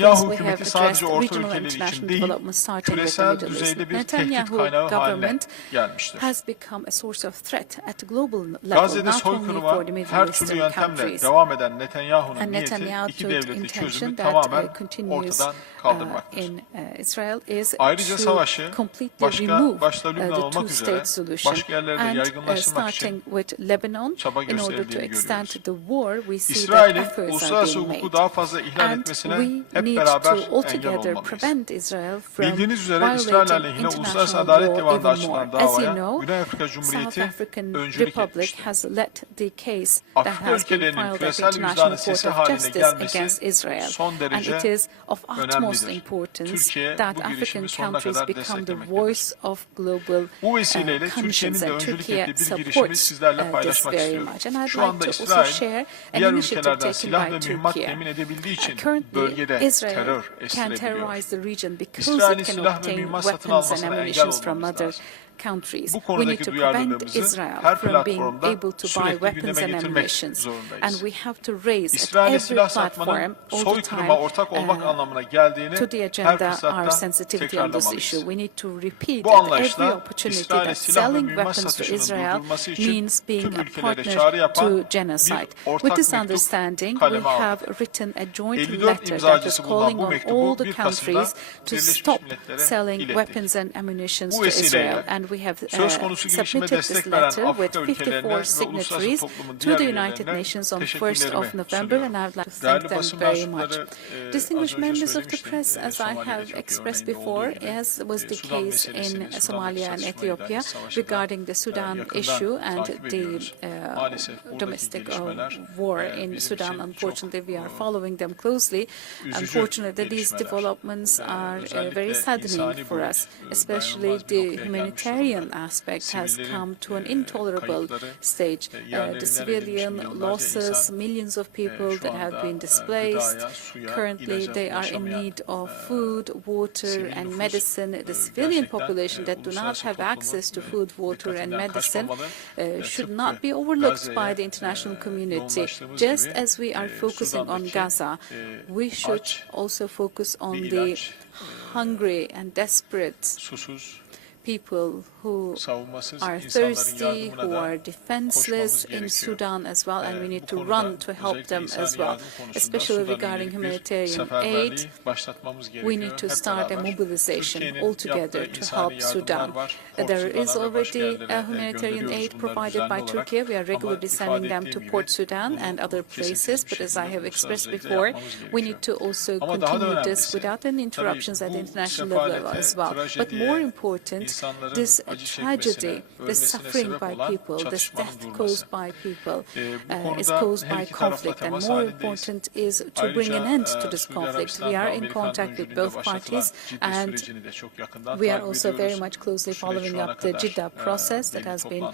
Netanyahu hükümeti sadece Orta ülkeleri için değil, küresel düzeyde bir tehdit kaynağı haline gelmiştir. Gazze'de soykırıma her türlü yöntemle devam eden Netanyahu'nun niyeti iki devletli çözümü tamamen ortadan kaldırmaktır. Ayrıca savaşı başta Lübnan olmak üzere başka yerlerde yaygınlaştırmak için çaba gösterildiğini görüyoruz. İsrail'in uluslararası hukuku daha fazla ihlal etmesine hep beraber engel olmalıyız. Bildiğiniz üzere İsrail aleyhine Uluslararası Adalet Divanı'nda açılan davaya Güney Afrika Cumhuriyeti öncülük etmiştir. Afrika ülkelerinin küresel vicdanı sesi haline gelmesi son derece önemlidir. Türkiye bu girişimi sonuna kadar desteklemektedir. Bu vesileyle Türkiye'nin de öncülük ettiği bir girişimi sizlerle paylaşmak istiyorum. Şu anda İsrail, diğer ülkelerden silah ve mühimmat temin edebildiği için bölgede terör estirebiliyor. İsrail'in silah ve mühimmat satın almasına engel olmamız lazım. Bu konudaki duyarlılığımızı her platformda sürekli gündeme getirmek zorundayız. İsrail'e silah satmanın soykırıma ortak olmak anlamına geldiğini her fırsatta tekrarlamalıyız. Bu anlayışla İsrail'e silah ve mühimmat satışının durdurulması için tüm ülkelere çağrı yapan bir ortak mektup kaleme aldık. 54 imzacısı bulunan bu mektubu 1 Kasım'da Birleşmiş Milletler'e ilettik. Bu vesileyle söz konusu girişime destek veren Afrika ülkelerine ve uluslararası toplumun diğer üyelerine teşekkürlerimi sunuyorum. Değerli basın mensupları, Distinguished members of the press, as I have expressed before, as was the case in Somalia and Ethiopia regarding the Sudan issue and the domestic war in Sudan, unfortunately we are following them closely. Unfortunately, these developments are very saddening for us, especially the humanitarian aspect has come to an intolerable stage. The civilian losses, millions of people that have been displaced. Currently, they are in need of food, water, and medicine. The civilian population that do not have access to food, water, and medicine should not be overlooked by the international community. Just as we are focusing on Gaza, we should also focus on the hungry and desperate people who are thirsty, who are defenseless in Sudan as well, and we need to run to help them as well. Especially regarding humanitarian aid, we need to start a mobilization altogether to help Sudan. There is already a humanitarian aid provided by Turkey. We are regularly sending them to Port Sudan and other places, but as I have expressed before, we need to also continue this without any interruptions at the international level as well. But more important, this tragedy, this suffering by people, this death caused by people is caused by conflict, and more important is to bring an end to this conflict. We are in contact with both parties, and we are also very much closely following up the Jeddah process that has been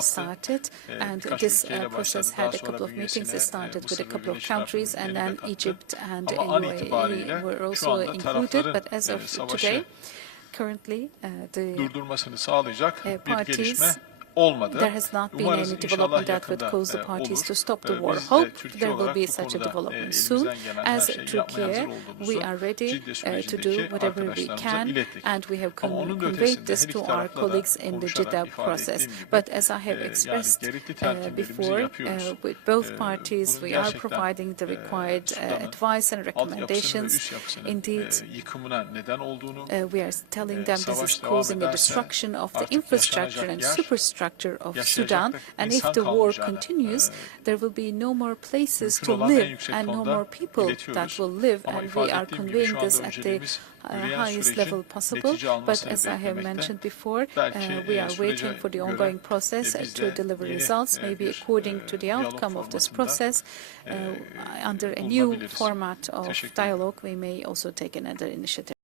started, and this process had a couple of meetings. It started with a couple of countries, and then Egypt and UAE were also included, but as of today, currently, the parties, there has not been any development that would cause the parties to stop the war. Hope there will be such a development soon. As Turkey, we are ready to do whatever we can, and we have conveyed this to our colleagues in the Jeddah process. But as I have expressed before, with both parties, we are providing the required advice and recommendations. Indeed, we are telling them this is causing a destruction of the infrastructure and superstructure of Sudan, and if the war continues, there will be no more places to live and no more people that will live, and we are conveying this at the highest level possible. But as I have mentioned before, we are waiting for the ongoing process to deliver results, maybe according to the outcome of this process. Under a new format of dialogue, we may also take another initiative.